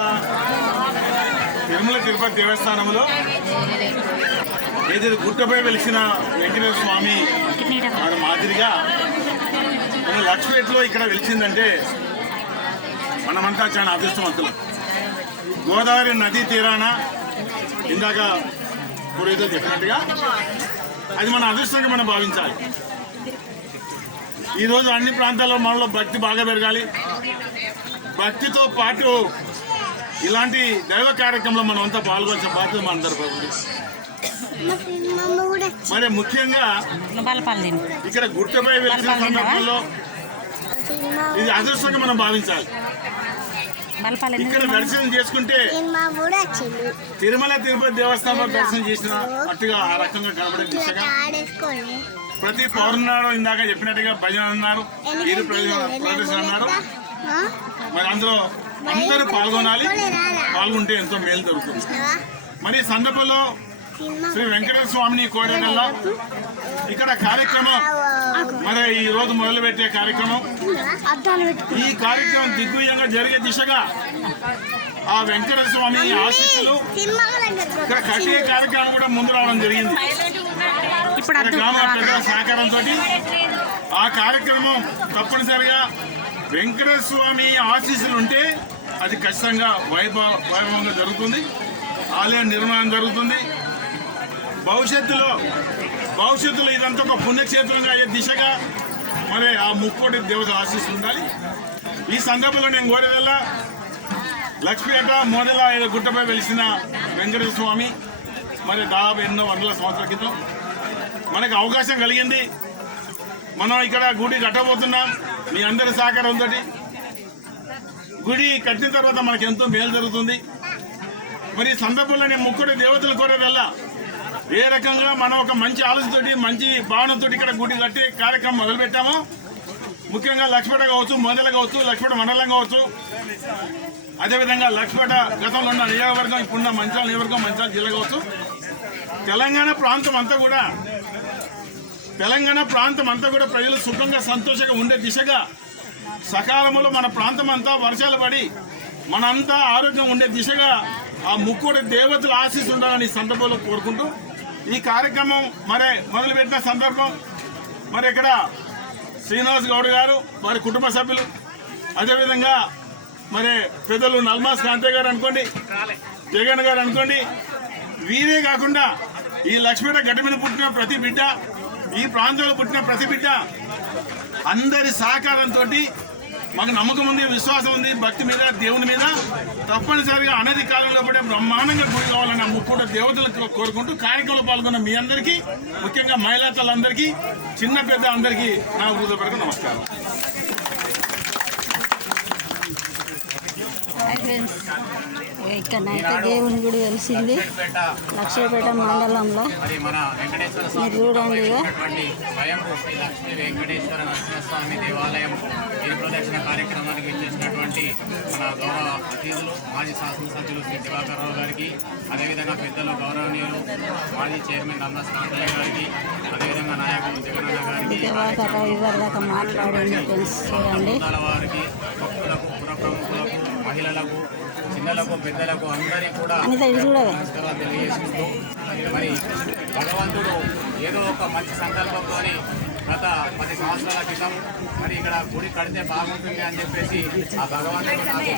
జిల్లా తిరుమల తిరుపతి దేవస్థానంలో ఏదైతే గుట్టపై వెలిసిన వెంకటేశ్వర స్వామి వారి మాదిరిగా మన లక్ష్మీపేటలో ఇక్కడ వెలిసిందంటే మనమంతా చాలా అదృష్టవంతులు. గోదావరి నదీ తీరాన ఇందాక పూర్వీకులు చెప్పినట్టుగా అది మన అదృష్టంగా మనం భావించాలి. ఈరోజు అన్ని ప్రాంతాల్లో మనలో భక్తి బాగా పెరగాలి. భక్తితో పాటు ఇలాంటి దైవ కార్యక్రమంలో మనం అంతా పాల్గొనాల్సిన బాధ్యత మన అందరిపై ఉంది. మరి ముఖ్యంగా ఇక్కడ గుట్టపై వెలిసిన సందర్భంలో ఇది అదృష్టంగా మనం భావించాలి. ఇక్కడ దర్శనం చేసుకుంటే తిరుమల తిరుపతి దేవస్థానంలో దర్శనం చేసిన అట్టుగా ఆ రకంగా కనబడే దిశగా ప్రతి పౌర్ణాడు ఇందాక చెప్పినట్టుగా భజన అన్నారు, వీరు ప్రదర్శన అన్నారు. మరి అందులో అందరూ పాల్గొనాలి. పాల్గొంటే ఎంతో మేలు జరుగుతుంది. మరి ఈ సందర్భంలో శ్రీ వెంకటేశ్వర స్వామిని కోరేదల్లా ఇక్కడ కార్యక్రమం మరి ఈ రోజు మొదలుపెట్టే కార్యక్రమం, ఈ కార్యక్రమం దిగ్విజయంగా జరిగే దిశగా ఆ వెంకటేశ్వర స్వామి ఆశీస్సులు ఇక్కడ కట్టే కార్యక్రమం కూడా ముందు రావడం జరిగింది. గ్రామ ప్రజల సహకారంతో ఆ కార్యక్రమం తప్పనిసరిగా వెంకటేశ్వర స్వామి ఆశీస్సులు ఉంటే అది ఖచ్చితంగా వైభవంగా జరుగుతుంది. ఆలయ నిర్మాణం జరుగుతుంది. భవిష్యత్తులో ఇదంతా ఒక పుణ్యక్షేత్రంగా అయ్యే దిశగా మరి ఆ ముక్కోటి దేవత ఆశీస్సులు ఉండాలి. ఈ సందర్భంలో నేను కోరేదల్లా లక్ష్మీపేట మొదల గుట్టపై వెలిసిన వెంకటేశ్వర స్వామి మరి దాదాపు ఎన్నో వందల సంవత్సరాల క్రితం మనకు అవకాశం కలిగింది. మనం ఇక్కడ గుడి కట్టబోతున్నాం. మీ అందరి సహకారంతో గుడి కట్టిన తర్వాత మనకు ఎంతో మేలు జరుగుతుంది. మరి ఈ సందర్భంలో నేను ముక్కోటి దేవతలు కోరేదల్లా ఏ రకంగా మనం ఒక మంచి ఆలోచనతోటి మంచి భావనతో ఇక్కడ గుడి కట్టే కార్యక్రమం మొదలుపెట్టాము. ముఖ్యంగా లక్ష్మీపేట కావచ్చు, మొదల కావచ్చు, లక్ష్మీపేట మండలం కావచ్చు, అదేవిధంగా లక్ష్మీపేట గతంలో ఉన్న నియోజకవర్గం, ఇప్పుడున్న మంచిర్యాల నియోజకవర్గం, మంచిర్యాల జిల్లా కావచ్చు, తెలంగాణ ప్రాంతం అంతా కూడా ప్రజలు సుఖంగా సంతోషంగా ఉండే దిశగా సకాలంలో మన ప్రాంతం అంతా వర్షాలు పడి మనంతా ఆరోగ్యం ఉండే దిశగా ఆ ముక్కోటి దేవతల ఆశీస్సు ఉండాలని ఈ సందర్భంలో కోరుకుంటూ ఈ కార్యక్రమం మరి మొదలుపెట్టిన సందర్భం మరి ఇక్కడ శ్రీనివాస్ గౌడ్ గారు వారి కుటుంబ సభ్యులు, అదేవిధంగా మరి పెద్దలు నల్మాస్ కాంతే గారు అనుకోండి, జగన్ గారు అనుకోండి, వీరే కాకుండా ఈ లక్ష్మీపేట గడ్డ మీద పుట్టిన ప్రతి బిడ్డ, ఈ ప్రాంతంలో పుట్టిన ప్రతి బిడ్డ అందరి సహకారంతో మాకు నమ్మకం ఉంది, విశ్వాసం ఉంది, భక్తి మీద, దేవుని మీద తప్పనిసరిగా అనతి కాలంలో పడే బ్రహ్మాండంగా గుడి కావాలని ముక్కోటి దేవతలకు కోరుకుంటూ కార్యక్రమంలో పాల్గొన్న మీ అందరికీ, ముఖ్యంగా మహిళా తల్లందరికీ, చిన్న పెద్ద అందరికీ నా హృదయపూర్వక నమస్కారం. ఇక్కడనైతే దేవుని గుడి వెలిసింది లక్ష్మీపేట మండలంలో. మీరు చూడండి స్వయంభూ శ్రీ లక్ష్మీ వెంకటేశ్వర నరసింహస్వామి దేవాలయం గిరి ప్రదక్షిణ కార్యక్రమానికి ఇచ్చేసినటువంటి మన గౌరవ అతిథులు మాజీ శాసనసభ్యులు శ్రీ దివాకర్రావు గారికి, అదేవిధంగా పెద్దలు గౌరవనీయులు మాజీ చైర్మన్ నల్మాస్ కాంతయ్య గారికి, అదేవిధంగా నాయకులు జగనన్న గారికి, వారికి, భక్తులకు, పుర ప్రముఖులకు, మహిళలకు, చిన్నలకు, పెద్దలకు అందరికీ కూడా నమస్కారాలు తెలియజేసుకుంటూ మరి భగవంతుడు ఏదో ఒక మంచి సంకల్పంతో గత 10 సంవత్సరాల క్రితం మరి ఇక్కడ గుడి కడితే బాగుంటుంది అని చెప్పేసి ఆ భగవంతుడు నాకు